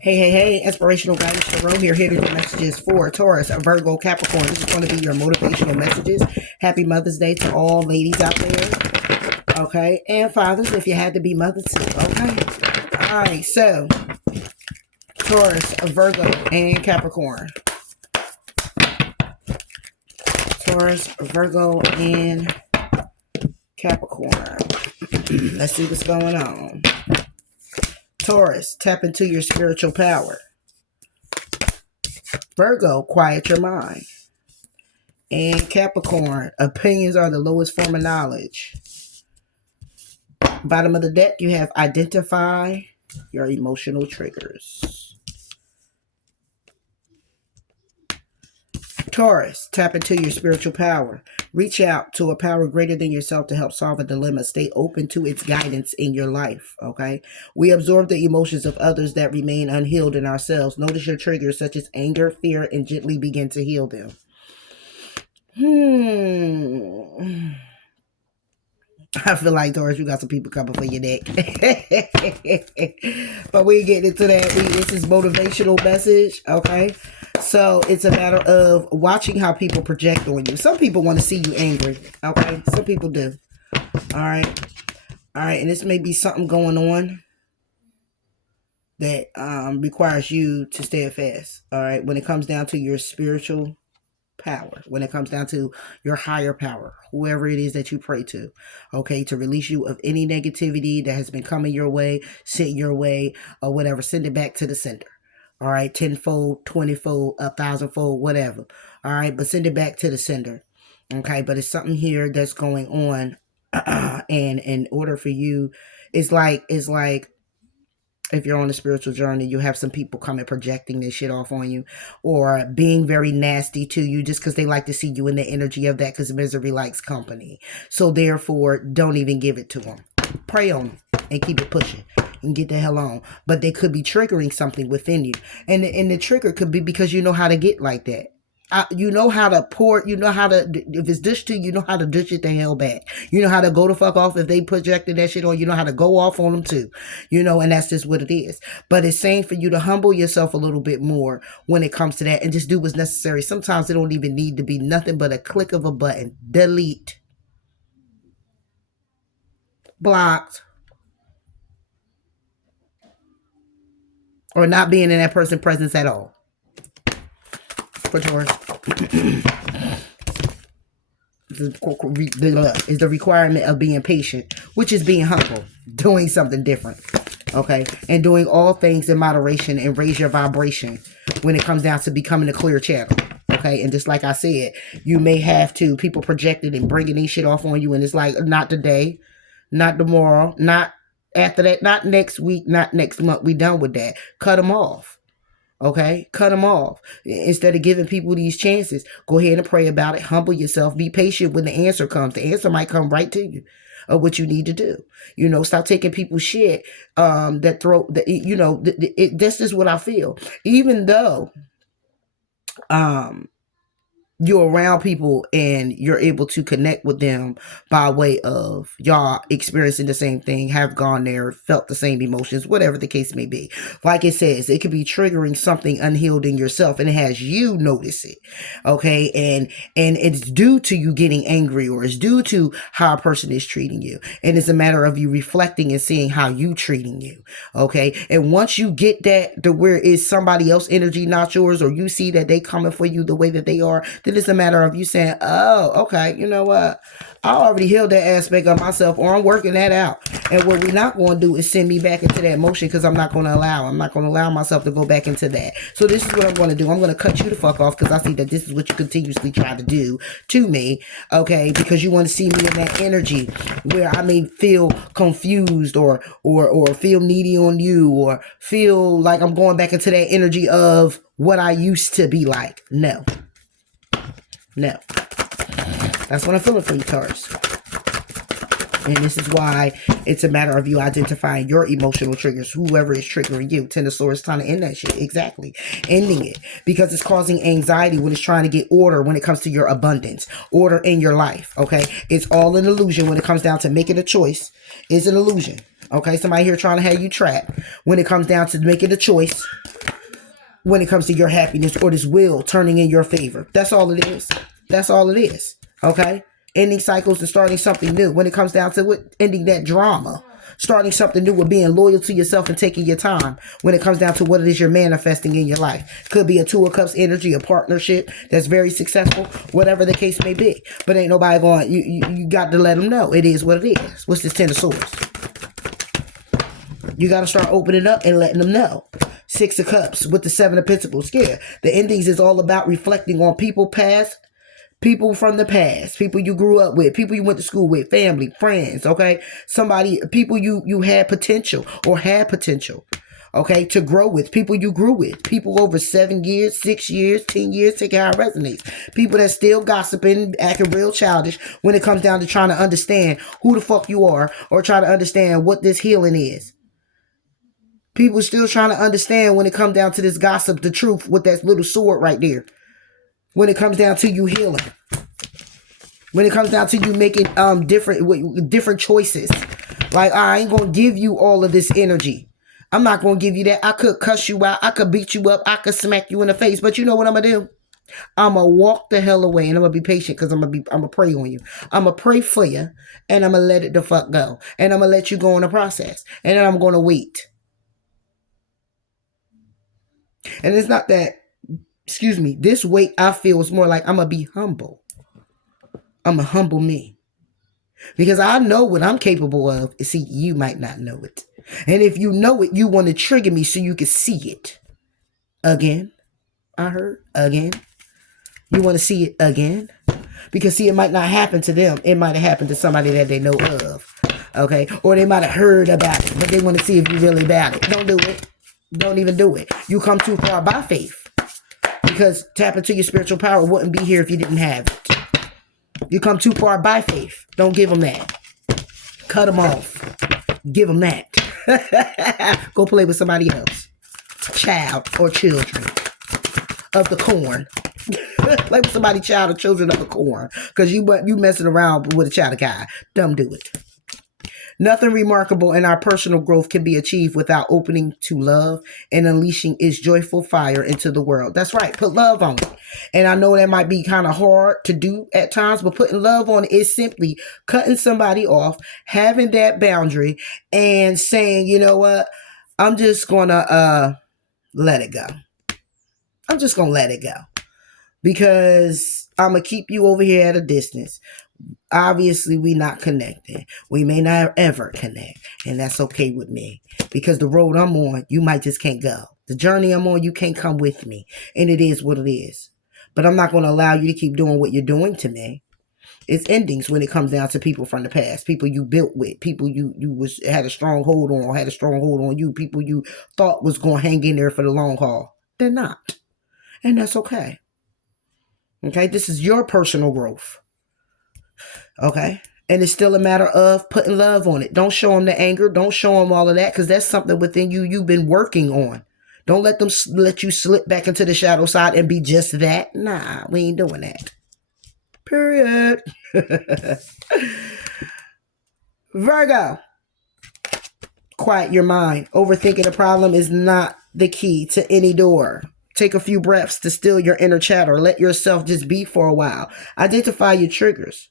Hey, inspirational guidance Jerome here to do messages for Taurus, Virgo, Capricorn. This is going to be your motivational messages. Happy Mother's Day to all ladies out there. Okay, and fathers if you had to be mothers too. Okay. All right, so Taurus, Virgo, and Capricorn. Taurus, Virgo, and Capricorn. Let's see what's going on. Taurus, tap into your spiritual power. Virgo, quiet your mind. And Capricorn, opinions are the lowest form of knowledge. Bottom of the deck, you have identify your emotional triggers. Taurus, tap into your spiritual power. Reach out to a power greater than yourself to help solve a dilemma. Stay open to its guidance in your life, okay? We absorb the emotions of others that remain unhealed in ourselves. Notice your triggers such as anger, fear, and gently begin to heal them. I feel like, Taurus, you got some people coming for your neck. But we get into that. This is motivational message, okay? So it's a matter of watching how people project on you. Some people want to see you angry, okay? Some people do. All right. And this may be something going on that requires you to stay fast, all right? When it comes down to your spiritual power, when it comes down to your higher power, whoever it is that you pray to, okay, to release you of any negativity that has been coming your way, sent your way, or whatever, send it back to the sender. All right, 10-fold, 20-fold, 1,000-fold, whatever. All right, but send it back to the sender. Okay, but it's something here that's going on, and in order for you, it's like if you're on a spiritual journey, you have some people coming projecting this shit off on you or being very nasty to you just because they like to see you in the energy of that, because misery likes company. So therefore, don't even give it to them. Pray on them and keep it pushing and get the hell on. But they could be triggering something within you. And the trigger could be because you know how to get like that. You know how to pour, you know how to, if it's dish to you, know how to dish it the hell back. You know how to go the fuck off if they projected that shit on, you know how to go off on them too. And that's just what it is. But it's saying for you to humble yourself a little bit more when it comes to that and just do what's necessary. Sometimes it don't even need to be nothing but a click of a button. Delete. Blocked. Or not being in that person's presence at all. For Taurus. Is the requirement of being patient, which is being humble, doing something different, okay, and doing all things in moderation and raise your vibration when it comes down to becoming a clear channel, okay. And just like I said, you may have to people projected and bringing these shit off on you, and it's like, not today, not tomorrow, not after that, not next week, not next month. We done with that. Cut them off. Okay, cut them off. Instead of giving people these chances, go ahead and pray about it. Humble yourself. Be patient when the answer comes. The answer might come right to you of what you need to do. Stop taking people's shit. That throw. This is what I feel. Even though, you're around people and you're able to connect with them by way of y'all experiencing the same thing, have gone there, felt the same emotions, whatever the case may be. Like it says, it could be triggering something unhealed in yourself, and it has you notice it, okay? And it's due to you getting angry, or it's due to how a person is treating you, and it's a matter of you reflecting and seeing how you treating you, okay? And once you get that to where it's somebody else's energy, not yours, or you see that they coming for you the way that they are, then it's a matter of you saying, oh, okay, you know what? I already healed that aspect of myself, or I'm working that out. And what we're not going to do is send me back into that emotion, because I'm not going to allow myself to go back into that. So this is what I'm going to do. I'm going to cut you the fuck off, because I see that this is what you continuously try to do to me, okay? Because you want to see me in that energy where I may feel confused or feel needy on you, or feel like I'm going back into that energy of what I used to be like. No. That's what I'm feeling for you, Taurus. And this is why it's a matter of you identifying your emotional triggers, whoever is triggering you. Tennosaurus is trying to end that shit. Exactly. Ending it. Because it's causing anxiety when it's trying to get order when it comes to your abundance. Order in your life. Okay? It's all an illusion when it comes down to making a choice. It's an illusion. Okay, somebody here trying to have you trapped when it comes down to making a choice, when it comes to your happiness or this will turning in your favor. That's all it is. That's all it is. Okay? Ending cycles and starting something new. When it comes down to ending that drama, starting something new with being loyal to yourself and taking your time. When it comes down to what it is you're manifesting in your life. Could be a Two of Cups energy, a partnership that's very successful, whatever the case may be. But ain't nobody going, you got to let them know. It is what it is. What's this Ten of Swords? You got to start opening up and letting them know. Six of Cups with the Seven of Pentacles. Yeah, the endings is all about reflecting on people past, people from the past, people you grew up with, people you went to school with, family, friends, okay? Somebody, people you had potential or had potential, okay, to grow with, people you grew with, people over 7 years, 6 years, 10 years, take how it resonates. People that still gossiping, acting real childish when it comes down to trying to understand who the fuck you are or try to understand what this healing is. People still trying to understand when it comes down to this gossip, the truth with that little sword right there. When it comes down to you healing. When it comes down to you making different choices. Like, I ain't going to give you all of this energy. I'm not going to give you that. I could cuss you out. I could beat you up. I could smack you in the face. But you know what I'm going to do? I'm going to walk the hell away and I'm going to be patient because I'm going to pray on you. I'm going to pray for you and I'm going to let it the fuck go. And I'm going to let you go in the process. And then I'm going to wait. And it's not that, excuse me, this weight I feel is more like I'm going to be humble. I'm going to humble me. Because I know what I'm capable of. See, you might not know it. And if you know it, you want to trigger me so you can see it. Again. I heard. Again. You want to see it again? Because see, it might not happen to them. It might have happened to somebody that they know of. Okay? Or they might have heard about it. But they want to see if you really about it. Don't do it. Don't even do it. You come too far by faith. Because tap into your spiritual power wouldn't be here if you didn't have it. You come too far by faith. Don't give them that. Cut them off. Give them that. Go play with somebody else. Child or children of the corn. Play with somebody, child or children of the corn. Because you messing around with a child of God. Don't do it. Nothing remarkable in our personal growth can be achieved without opening to love and unleashing its joyful fire into the world. That's right. Put love on it. And I know that might be kind of hard to do at times, but putting love on it is simply cutting somebody off, having that boundary, and saying, you know what? I'm just going to let it go. I'm just going to let it go. Because I'm going to keep you over here at a distance. Obviously, we not connected. We may not ever connect. And that's okay with me. Because the road I'm on, you might just can't go. The journey I'm on, you can't come with me. And it is what it is. But I'm not going to allow you to keep doing what you're doing to me. It's endings when it comes down to people from the past. People you built with. People you had a strong hold on or had a strong hold on you. People you thought was going to hang in there for the long haul. They're not. And that's okay. Okay? This is your personal growth. Okay? And it's still a matter of putting love on it. Don't show them the anger. Don't show them all of that because that's something within you you've been working on. Don't let them let you slip back into the shadow side and be just that. Nah, we ain't doing that. Period. Virgo. Quiet your mind. Overthinking a problem is not the key to any door. Take a few breaths to still your inner chatter. Let yourself just be for a while. Identify your triggers.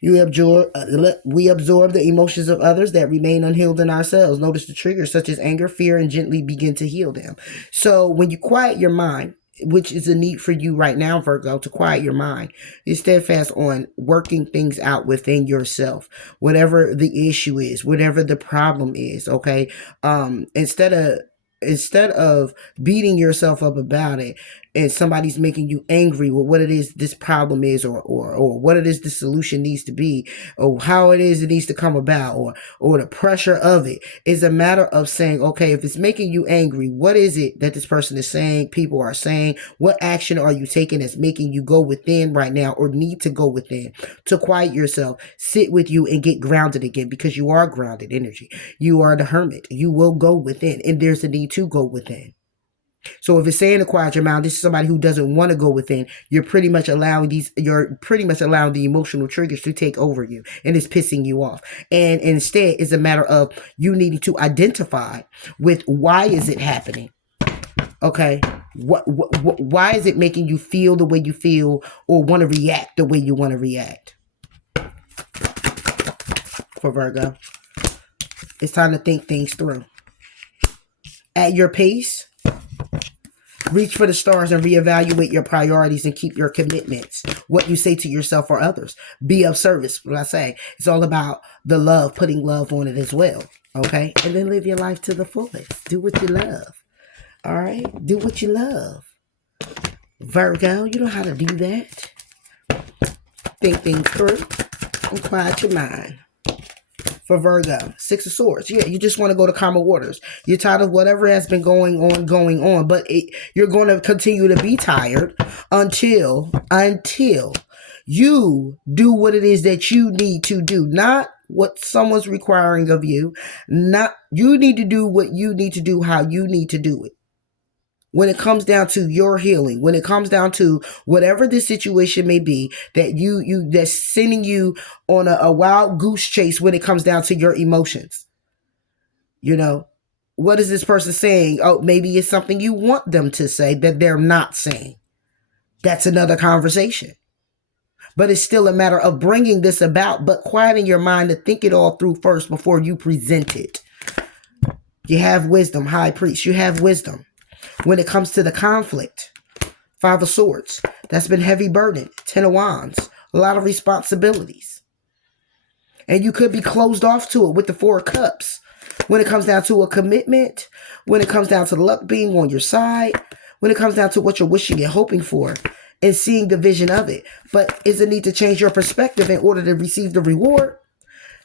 We absorb the emotions of others that remain unhealed in ourselves. Notice the triggers such as anger, fear, and gently begin to heal them. So when you quiet your mind, which is a need for you right now, Virgo, to quiet your mind, you're steadfast on working things out within yourself. Whatever the issue is, whatever the problem is, okay? Instead of beating yourself up about it and somebody's making you angry with what it is this problem is or what it is the solution needs to be or how it is it needs to come about or the pressure of it, is a matter of saying, okay, if it's making you angry, what is it that this person is saying, people are saying, what action are you taking that's making you go within right now or need to go within to quiet yourself, sit with you and get grounded again, because you are grounded energy. You are the hermit. You will go within and there's a need to go within. So if it's saying to quiet your mind, this is somebody who doesn't want to go within. You're pretty much allowing the emotional triggers to take over you, and it's pissing you off. And instead, it's a matter of you needing to identify with why is it happening. Okay, why is it making you feel the way you feel or want to react the way you want to react? For Virgo, it's time to think things through. At your pace, reach for the stars and reevaluate your priorities and keep your commitments. What you say to yourself or others. Be of service. What I say, it's all about the love, putting love on it as well. Okay, and then live your life to the fullest. Do what you love. All right, do what you love. Virgo, you know how to do that. Think things through and quiet your mind. For Virgo, Six of Swords. Yeah, you just want to go to calmer waters. You're tired of whatever has been going on, but you're going to continue to be tired until you do what it is that you need to do, not what someone's requiring of you. Not you need to do what you need to do, how you need to do it. When it comes down to your healing, when it comes down to whatever the situation may be that that's sending you on a wild goose chase when it comes down to your emotions. You know, what is this person saying? Oh, maybe it's something you want them to say that they're not saying. That's another conversation. But it's still a matter of bringing this about, but quieting your mind to think it all through first before you present it. You have wisdom, High Priest. You have wisdom. When it comes to the conflict, Five of Swords, that's been heavy burden. Ten of Wands, a lot of responsibilities. And you could be closed off to it with the Four of Cups. When it comes down to a commitment, when it comes down to luck being on your side, when it comes down to what you're wishing and hoping for, and seeing the vision of it. But is it need to change your perspective in order to receive the reward?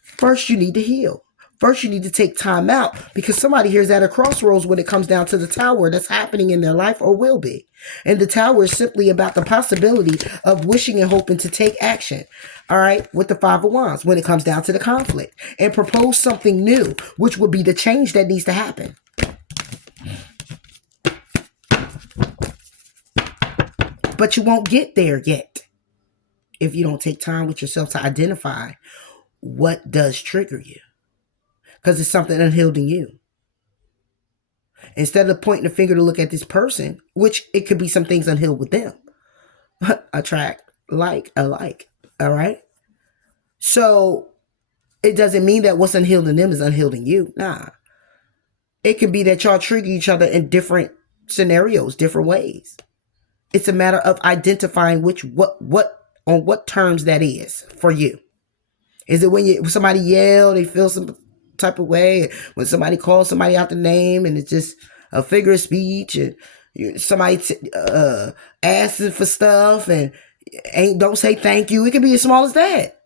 First, you need to heal. First, you need to take time out because somebody here is at a crossroads when it comes down to the tower that's happening in their life or will be. And the tower is simply about the possibility of wishing and hoping to take action. All right, with the Five of Wands when it comes down to the conflict and propose something new, which would be the change that needs to happen. But you won't get there yet if you don't take time with yourself to identify what does trigger you. Because it's something unhealed in you. Instead of pointing the finger to look at this person, which it could be some things unhealed with them. Attract like alike. All right? So it doesn't mean that what's unhealed in them is unhealed in you. Nah. It could be that y'all trigger each other in different scenarios, different ways. It's a matter of identifying on what terms that is for you. Is it when somebody yell, they feel some type of way? When somebody calls somebody out the name and it's just a figure of speech, and somebody asking for stuff and don't say thank you. It can be as small as that.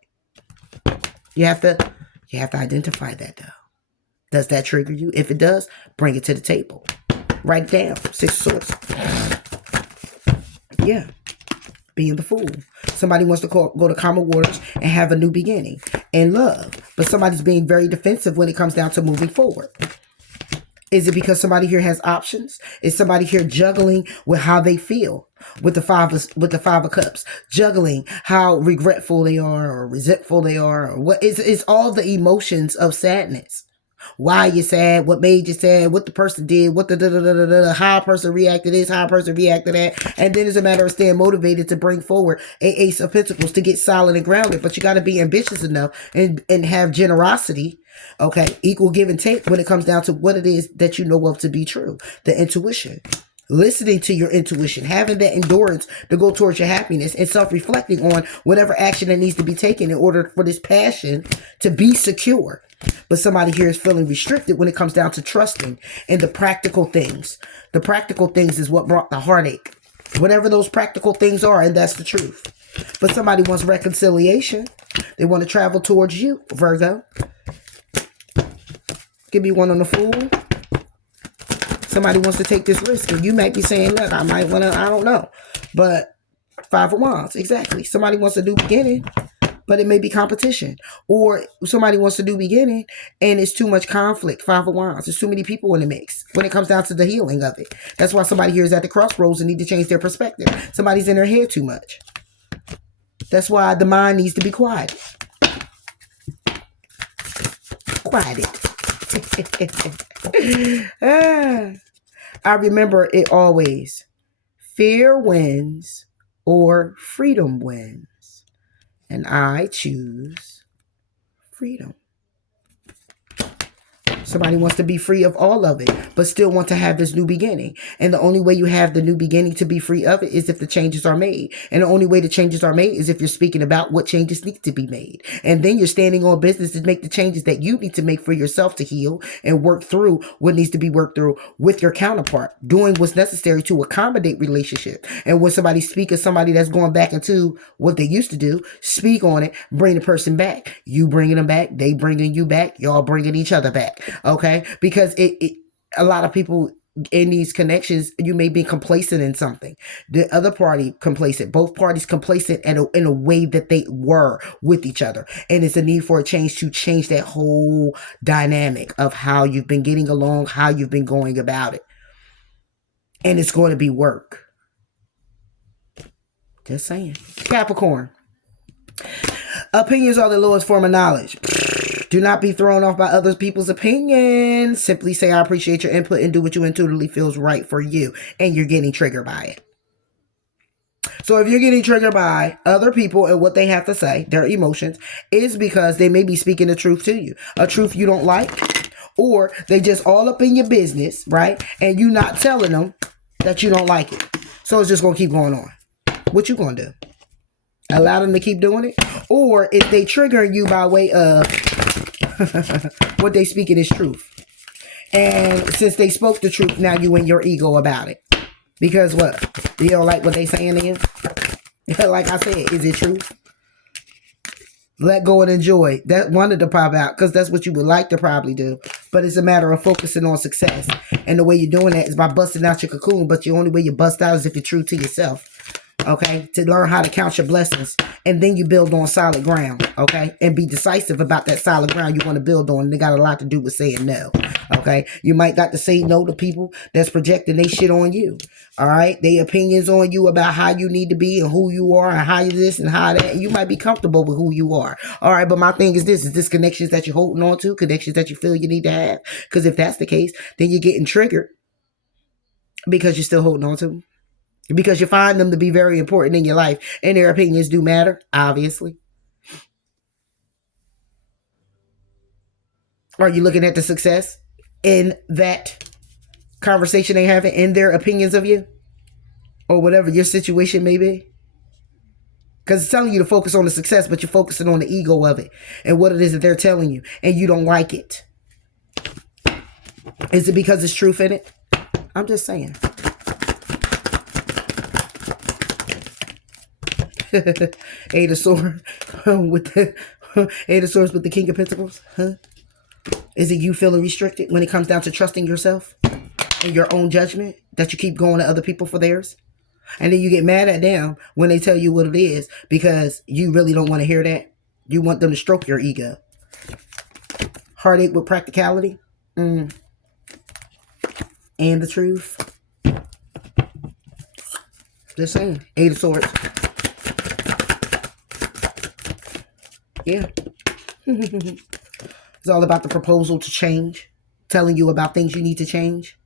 You have to identify that though. Does that trigger you? If it does, bring it to the table. Write it down. Six of Swords. Yeah. Being the Fool. Somebody wants to go to calmer waters and have a new beginning in love. But somebody's being very defensive when it comes down to moving forward. Is it because somebody here has options? Is somebody here juggling with how they feel with the five of cups? Juggling how regretful they are or resentful they are, or what is it's all the emotions of sadness. Why you sad, what made you sad, what the person did, how a person reacted this, how a person reacted that. And then it's a matter of staying motivated to bring forward a Ace of Pentacles to get solid and grounded. But you got to be ambitious enough and have generosity, okay, equal give and take when it comes down to what it is that you know of to be true. The intuition. Listening to your intuition, having that endurance to go towards your happiness, and self-reflecting on whatever action that needs to be taken in order for this passion to be secure. But somebody here is feeling restricted when it comes down to trusting in the practical things. The practical things is what brought the heartache. Whatever those practical things are, and that's the truth. But somebody wants reconciliation. They want to travel towards you, Virgo. Give me one on the Fool. Somebody wants to take this risk, and you might be saying, look, I might want to, I don't know. But Five of Wands, exactly. Somebody wants a new beginning. but it may be competition. Or somebody wants to do beginning and it's too much conflict. Five of Wands. There's too many people in the mix when it comes down to the healing of it. That's why somebody here is at the crossroads and need to change their perspective. Somebody's in their head too much. That's why the mind needs to be quiet. Quieted. I remember it always. Fear wins or freedom wins. And I choose freedom. Somebody wants to be free of all of it, but still want to have this new beginning. And the only way you have the new beginning to be free of it is if the changes are made. And the only way the changes are made is if you're speaking about what changes need to be made. And then you're standing on business to make the changes that you need to make for yourself to heal and work through what needs to be worked through with your counterpart, doing what's necessary to accommodate relationship. And when somebody speaks of somebody that's going back into what they used to do, speak on it, bring the person back. You bringing them back, they bringing you back, y'all bringing each other back. Okay, because a lot of people in these connections, you may be complacent in something. The other party complacent. Both parties complacent in a way that they were with each other, and it's a need for a change to change that whole dynamic of how you've been getting along, how you've been going about it, and it's going to be work. Just saying. Capricorn. Opinions are the lowest form of knowledge. Do not be thrown off by other people's opinions. Simply say, I appreciate your input and do what you intuitively feels right for you. And you're getting triggered by it. So if you're getting triggered by other people and what they have to say, their emotions, is because they may be speaking the truth to you. A truth you don't like. Or they just all up in your business, right? And you not telling them that you don't like it. So it's just going to keep going on. What you going to do? Allow them to keep doing it? Or if they triggering you by way of what they speaking is truth. And since they spoke the truth, now you in your ego about it. Because what? You don't like what they saying to you? Like I said, is it truth? Let go and enjoy. That wanted to pop out because that's what you would like to probably do. But it's a matter of focusing on success. And the way you're doing that is by busting out your cocoon. But the only way you bust out is if you're true to yourself. Okay, to learn how to count your blessings, and then you build on solid ground. Okay, and be decisive about that solid ground you want to build on. And they got a lot to do with saying no. Okay, you might got to say no to people that's projecting they shit on you. All right, they opinions on you about how you need to be and who you are and how you this and how that. And you might be comfortable with who you are. All right, but my thing is this connections that you're holding on to, connections that you feel you need to have. Because if that's the case, then you're getting triggered because you're still holding on to them. Because you find them to be very important in your life. And their opinions do matter, obviously. Are you looking at the success in that conversation they having in their opinions of you? Or whatever your situation may be? Because it's telling you to focus on the success, but you're focusing on the ego of it. And what it is that they're telling you. And you don't like it. Is it because there's truth in it? I'm just saying. Eight of Swords with the Eight of Swords with the King of Pentacles. Huh? Is it you feeling restricted when it comes down to trusting yourself and your own judgment that you keep going to other people for theirs? And then you get mad at them when they tell you what it is because you really don't want to hear that. You want them to stroke your ego. Heartache with practicality. And the truth. Just saying. Eight of Swords. Yeah. It's all about the proposal to change. Telling you about things you need to change.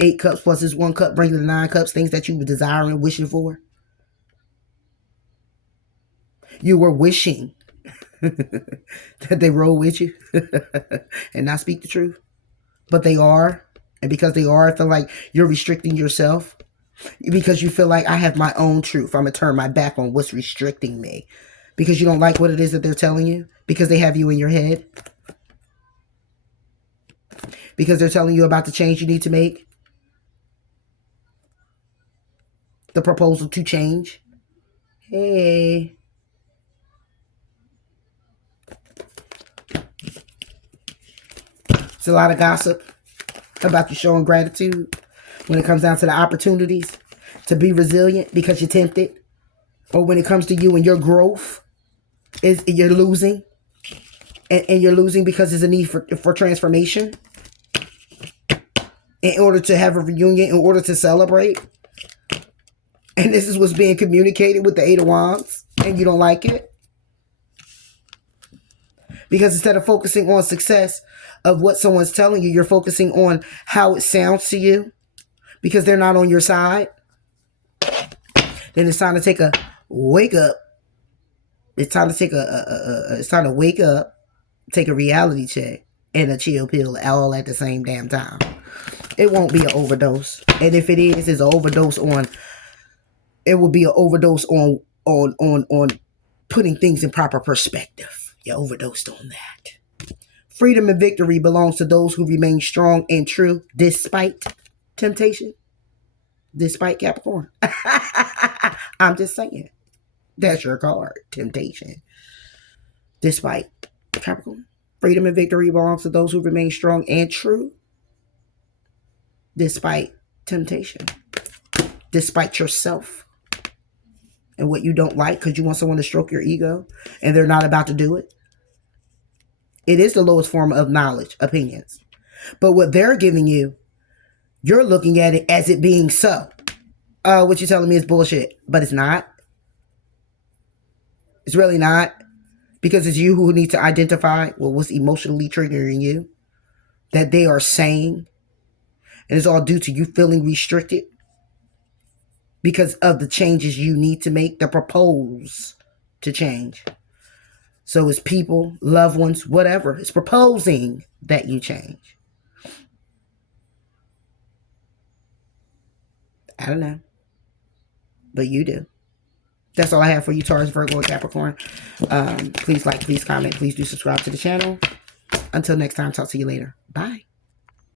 8 cups plus this 1 cup brings the 9 cups. Things that you were desiring, wishing for. You were wishing that they roll with you and not speak the truth. But they are. And because they are, I feel like you're restricting yourself. Because you feel like I have my own truth. I'm going to turn my back on what's restricting me. Because you don't like what it is that they're telling you. Because they have you in your head. Because they're telling you about the change you need to make. The proposal to change. Hey. It's a lot of gossip about you showing gratitude when it comes down to the opportunities to be resilient because you're tempted. Or when it comes to you and your growth. Is you're losing, and you're losing because there's a need for transformation in order to have a reunion, in order to celebrate. And this is what's being communicated with the Eight of Wands, and you don't like it. Because instead of focusing on success of what someone's telling you, you're focusing on how it sounds to you because they're not on your side. Then it's time to take a wake up. It's time to take it's time to wake up, take a reality check, and a chill pill all at the same damn time. It won't be an overdose. And if it is, it's an overdose on, it will be an overdose on putting things in proper perspective. You overdosed on that. Freedom and victory belongs to those who remain strong and true despite temptation. Despite Capricorn. I'm just saying. That's your card. Temptation. Despite Capricorn. Freedom and victory belongs to those who remain strong and true despite temptation. Despite yourself and what you don't like because you want someone to stroke your ego and they're not about to do it. It is the lowest form of knowledge, opinions. But what they're giving you, you're looking at it as it being so. What you're telling me is bullshit. But it's not. It's really not. Because it's you who need to identify what's emotionally triggering you. That they are saying. And it's all due to you feeling restricted. Because of the changes you need to make. The propose to change. So it's people, loved ones, whatever. It's proposing that you change. I don't know. But you do. That's all I have for you, Taurus, Virgo, and Capricorn. Please like, please comment, please do subscribe to the channel. Until next time, talk to you later. Bye.